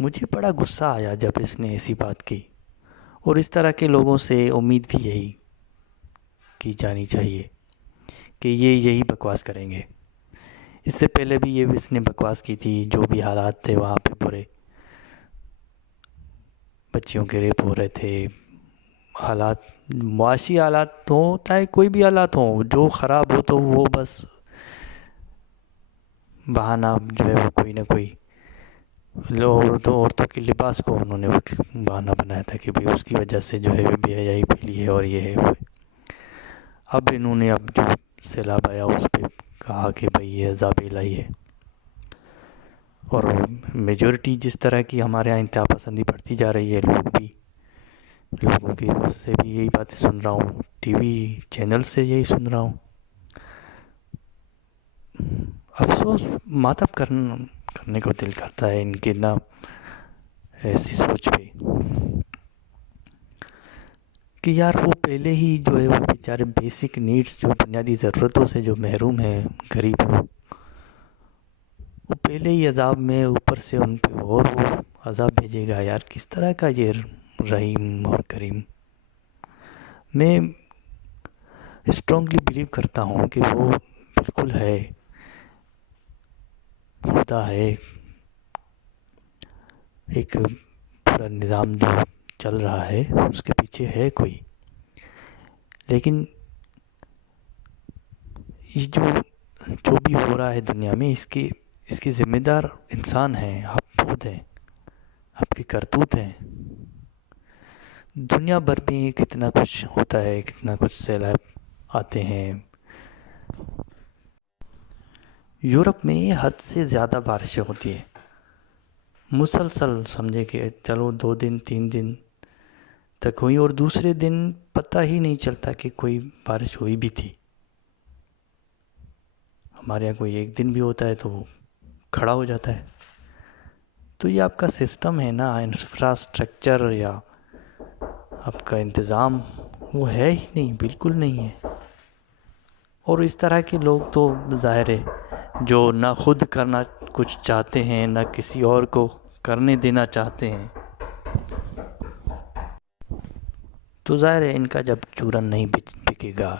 مجھے بڑا غصہ آیا جب اس نے ایسی بات کی، اور اس طرح کے لوگوں سے امید بھی یہی کی جانی چاہیے کہ یہ یہی بکواس کریں گے۔ اس سے پہلے بھی یہ اس نے بکواس کی تھی، جو بھی حالات تھے وہاں پہ برے، بچیوں کے ریپ ہو رہے تھے، حالات معاشی حالات ہوں چاہے کوئی بھی حالات ہوں، جو خراب ہو تو وہ بس بہانہ جو ہے وہ کوئی نہ کوئی عورتوں کے لباس کو انہوں نے وہ بہانہ بنایا تھا کہ بھئی اس کی وجہ سے جو ہے بے حیائی پھیلی ہے اور یہ ہے وہ ہے۔ اب انہوں نے جو سیلاب آیا اس پہ کہا کہ بھئی یہ عذاب الہی ہے، اور میجورٹی جس طرح کی ہمارے یہاں انتہا پسندی بڑھتی جا رہی ہے، لوگوں کی اس سے بھی یہی باتیں سن رہا ہوں، ٹی وی چینل سے یہی سن رہا ہوں۔ افسوس ماتم کرنے کو دل کرتا ہے ان کے نہ ایسی سوچ پہ کہ یار وہ پہلے ہی جو ہے وہ بیچارے بیسک نیڈز، جو بنیادی ضرورتوں سے جو محروم ہیں غریب لوگ، وہ پہلے ہی عذاب میں، اوپر سے ان پہ اور وہ عذاب بھیجے گا۔ یار کس طرح کا یہ رحیم اور کریم۔ میں اسٹرانگلی بلیو کرتا ہوں کہ وہ بالکل ہے، خدا ہے، ایک پورا نظام جو چل رہا ہے اس کے پیچھے ہے کوئی، لیکن یہ جو بھی ہو رہا ہے دنیا میں، اس کی ذمہ دار انسان ہیں، آپ خود ہیں، آپ کی کرتوت ہیں۔ دنیا بھر میں کتنا کچھ ہوتا ہے، کتنا کچھ سیلاب آتے ہیں۔ یورپ میں حد سے زیادہ بارشیں ہوتی ہیں، مسلسل، سمجھے کہ چلو 2 دن 3 دن تک ہوئی، اور دوسرے دن پتہ ہی نہیں چلتا کہ کوئی بارش ہوئی بھی تھی۔ ہمارے یہاں کوئی 1 دن بھی ہوتا ہے تو وہ کھڑا ہو جاتا ہے۔ تو یہ آپ کا سسٹم ہے نا، انفراسٹرکچر یا آپ کا انتظام، وہ ہے ہی نہیں، بالکل نہیں ہے۔ اور اس طرح کے لوگ تو ظاہر ہے جو نہ خود کرنا کچھ چاہتے ہیں، نہ کسی اور کو کرنے دینا چاہتے ہیں، تو ظاہر ہے ان کا جب چورن نہیں بکے گا،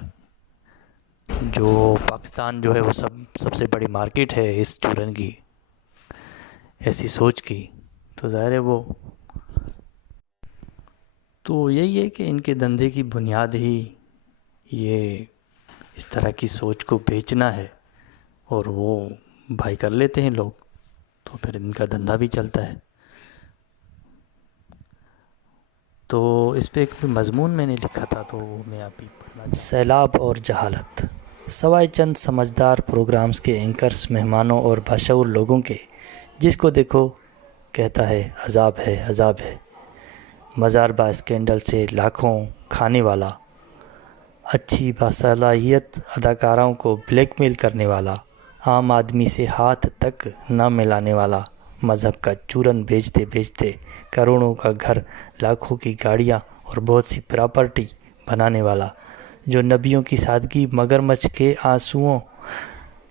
جو پاکستان جو ہے وہ سب سے بڑی مارکیٹ ہے اس چورن کی، ایسی سوچ کی، تو ظاہر ہے وہ تو یہی ہے کہ ان کے دھندے کی بنیاد ہی یہ اس طرح کی سوچ کو بیچنا ہے، اور وہ بھائی کر لیتے ہیں لوگ، تو پھر ان کا دھندا بھی چلتا ہے۔ تو اس پہ ایک مضمون میں نے لکھا تھا، تو میں آپ ہی پڑھنا چاہتا ہوں۔ سیلاب اور جہالت، سوائے چند سمجھدار پروگرامز کے اینکرز، مہمانوں اور باشعور لوگوں کے، جس کو دیکھو کہتا ہے عذاب ہے، عذاب ہے۔ مزار با اسکینڈل سے لاکھوں کھانے والا، اچھی باصلاحیت اداکاروں کو بلیک میل کرنے والا، عام آدمی سے ہاتھ تک نہ ملانے والا، مذہب کا چورن بیچتے بیچتے کروڑوں کا گھر، لاکھوں کی گاڑیاں اور بہت سی پراپرٹی بنانے والا، جو نبیوں کی سادگی مگرمچھ کے آنسوؤں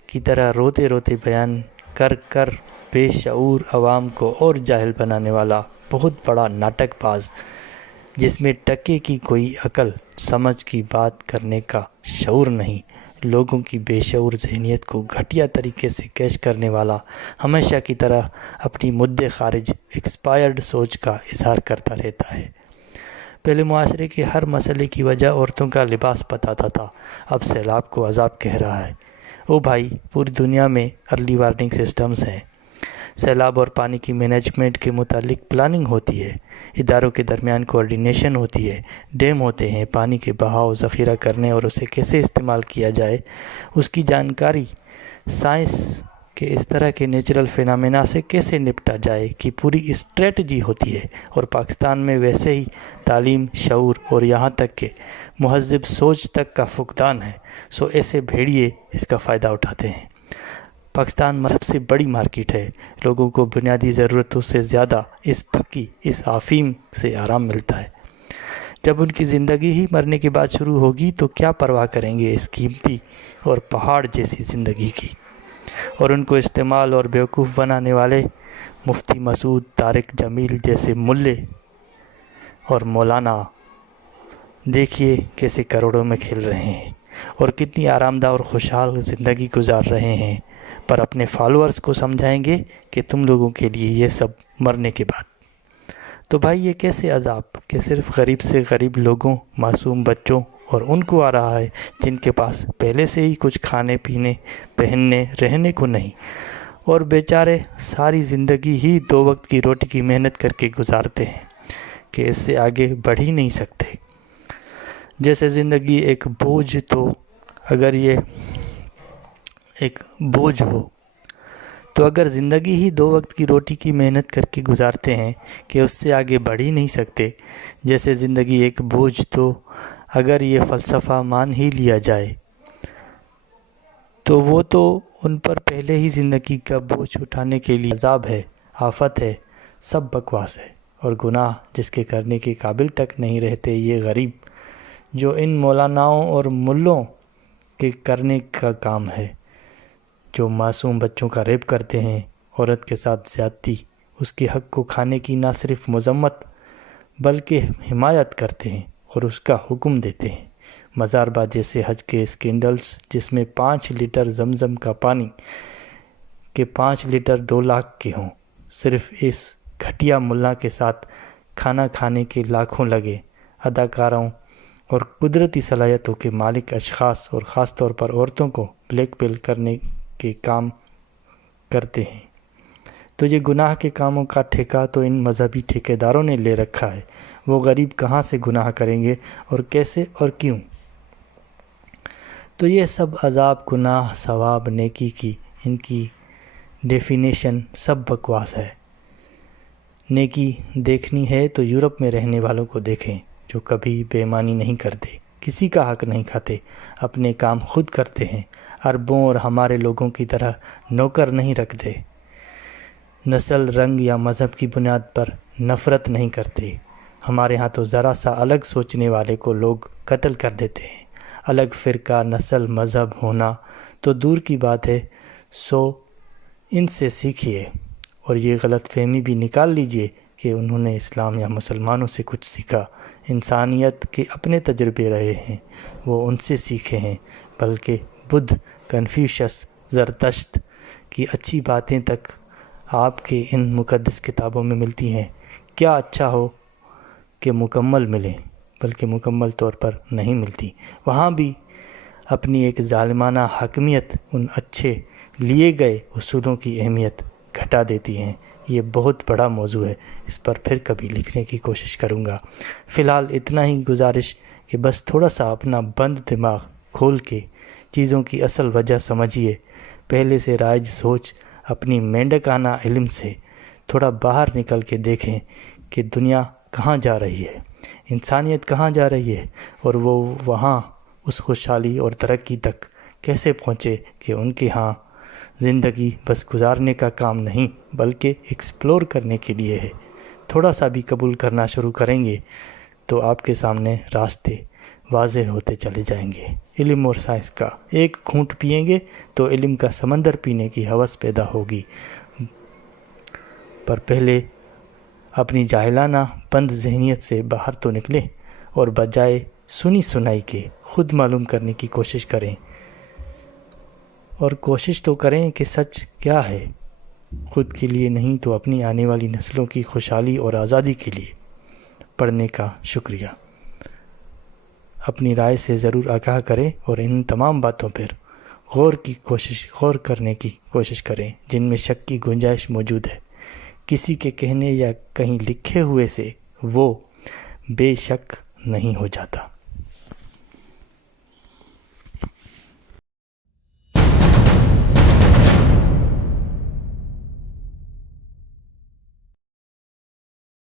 کی طرح روتے روتے بیان کر کر بے شعور عوام کو اور جاہل بنانے والا بہت بڑا ناٹک باز، جس میں ٹکے کی کوئی عقل سمجھ کی بات کرنے کا شعور نہیں، لوگوں کی بے شعور ذہنیت کو گھٹیا طریقے سے کیش کرنے والا، ہمیشہ کی طرح اپنی مدِ خارج ایکسپائرڈ سوچ کا اظہار کرتا رہتا ہے۔ پہلے معاشرے کے ہر مسئلے کی وجہ عورتوں کا لباس بتاتا تھا، اب سیلاب کو عذاب کہہ رہا ہے۔ او بھائی، پوری دنیا میں ارلی وارننگ سسٹمز ہیں، سیلاب اور پانی کی مینجمنٹ کے متعلق پلاننگ ہوتی ہے، اداروں کے درمیان کوارڈینیشن ہوتی ہے، ڈیم ہوتے ہیں، پانی کے بہاؤ ذخیرہ کرنے اور اسے کیسے استعمال کیا جائے اس کی جانکاری، سائنس کے اس طرح کے نیچرل فینامینا سے کیسے نپٹا جائے کی پوری اسٹریٹجی ہوتی ہے، اور پاکستان میں ویسے ہی تعلیم، شعور اور یہاں تک کہ مہذب سوچ تک کا فقدان ہے، سو ایسے بھیڑیے اس کا فائدہ اٹھاتے ہیں۔ پاکستان سب سے بڑی مارکیٹ ہے، لوگوں کو بنیادی ضرورتوں سے زیادہ اس پھکی، اس افیم سے آرام ملتا ہے۔ جب ان کی زندگی ہی مرنے کے بعد شروع ہوگی تو کیا پرواہ کریں گے اس قیمتی اور پہاڑ جیسی زندگی کی۔ اور ان کو استعمال اور بیوقوف بنانے والے مفتی مسعود طارق جمیل جیسے ملے اور مولانا دیکھیے کیسے کروڑوں میں کھیل رہے ہیں اور کتنی آرام دہ اور خوشحال زندگی گزار رہے ہیں، پر اپنے فالوورز کو سمجھائیں گے کہ تم لوگوں کے لیے یہ سب مرنے کے بعد۔ تو بھائی یہ کیسے عذاب کہ صرف غریب سے غریب لوگوں، معصوم بچوں اور ان کو آ رہا ہے جن کے پاس پہلے سے ہی کچھ کھانے پینے پہننے رہنے کو نہیں، اور بیچارے ساری زندگی ہی 2 وقت کی روٹی کی محنت کر کے گزارتے ہیں کہ اس سے آگے بڑھ ہی نہیں سکتے۔ جیسے زندگی ایک بوجھ، تو اگر یہ ایک بوجھ ہو تو اگر زندگی ہی 2 وقت کی روٹی کی محنت کر کے گزارتے ہیں کہ اس سے آگے بڑھ ہی نہیں سکتے، جیسے زندگی ایک بوجھ، تو اگر یہ فلسفہ مان ہی لیا جائے تو وہ تو ان پر پہلے ہی زندگی کا بوجھ اٹھانے کے لیے عذاب ہے، آفت ہے، سب بکواس ہے، اور گناہ جس کے کرنے کے قابل تک نہیں رہتے یہ غریب، جو ان مولاناؤں اور ملوں کے کرنے کا کام ہے، جو معصوم بچوں کا ریپ کرتے ہیں، عورت کے ساتھ زیادتی، اس کے حق کو کھانے کی نہ صرف مذمت بلکہ حمایت کرتے ہیں اور اس کا حکم دیتے ہیں۔ مزاربا جیسے حج کے اسکینڈلز جس میں 5 لیٹر زمزم کا پانی کے 5 لیٹر 2 لاکھ کے ہوں، صرف اس گھٹیا ملا کے ساتھ کھانا کھانے کے لاکھوں لگے اداکاروں اور قدرتی صلاحیتوں کے مالک اشخاص، اور خاص طور پر عورتوں کو بلیک میل کرنے کے کام کرتے ہیں۔ تو یہ گناہ کے کاموں کا ٹھیکہ تو ان مذہبی ٹھیکیداروں نے لے رکھا ہے۔ وہ غریب کہاں سے گناہ کریں گے اور کیسے اور کیوں؟ تو یہ سب عذاب، گناہ، ثواب، نیکی کی ان کی ڈیفینیشن سب بکواس ہے۔ نیکی دیکھنی ہے تو یورپ میں رہنے والوں کو دیکھیں جو کبھی بے ایمانی نہیں کرتے، کسی کا حق نہیں کھاتے، اپنے کام خود کرتے ہیں، عربوں اور ہمارے لوگوں کی طرح نوکر نہیں رکھتے، نسل، رنگ یا مذہب کی بنیاد پر نفرت نہیں کرتے۔ ہمارے ہاں تو ذرا سا الگ سوچنے والے کو لوگ قتل کر دیتے ہیں۔ الگ فرقہ، نسل، مذہب ہونا تو دور کی بات ہے، سو ان سے سیکھیے اور یہ غلط فہمی بھی نکال لیجئے کہ انہوں نے اسلام یا مسلمانوں سے کچھ سیکھا۔ انسانیت کے اپنے تجربے رہے ہیں، وہ ان سے سیکھے ہیں، بلکہ بدھ، کنفیوشس، زرتشت کی اچھی باتیں تک آپ کے ان مقدس کتابوں میں ملتی ہیں۔ کیا اچھا ہو کہ مکمل ملیں، بلکہ مکمل طور پر نہیں ملتی۔ وہاں بھی اپنی ایک ظالمانہ حاکمیت ان اچھے لیے گئے اصولوں کی اہمیت گھٹا دیتی ہیں۔ یہ بہت بڑا موضوع ہے، اس پر پھر کبھی لکھنے کی کوشش کروں گا۔ فی الحال اتنا ہی گزارش کہ بس تھوڑا سا اپنا بند دماغ کھول کے چیزوں کی اصل وجہ سمجھیے، پہلے سے رائج سوچ، اپنی مینڈکانہ علم سے تھوڑا باہر نکل کے دیکھیں کہ دنیا کہاں جا رہی ہے، انسانیت کہاں جا رہی ہے، اور وہ وہاں اس خوشحالی اور ترقی تک کیسے پہنچے کہ ان کے ہاں زندگی بس گزارنے کا کام نہیں بلکہ ایکسپلور کرنے کے لیے ہے۔ تھوڑا سا بھی قبول کرنا شروع کریں گے تو آپ کے سامنے راستے واضح ہوتے چلے جائیں گے۔ علم اور سائنس کا ایک گھونٹ پئیں گے تو علم کا سمندر پینے کی ہوس پیدا ہوگی، پر پہلے اپنی جاہلانہ بند ذہنیت سے باہر تو نکلیں اور بجائے سنی سنائی کے خود معلوم کرنے کی کوشش کریں، اور کوشش تو کریں کہ سچ کیا ہے، خود کے لیے نہیں تو اپنی آنے والی نسلوں کی خوشحالی اور آزادی کے لیے۔ پڑھنے کا شکریہ۔ اپنی رائے سے ضرور آگاہ کریں اور ان تمام باتوں پر غور کرنے کی کوشش کریں جن میں شک کی گنجائش موجود ہے۔ کسی کے کہنے یا کہیں لکھے ہوئے سے وہ بے شک نہیں ہو جاتا۔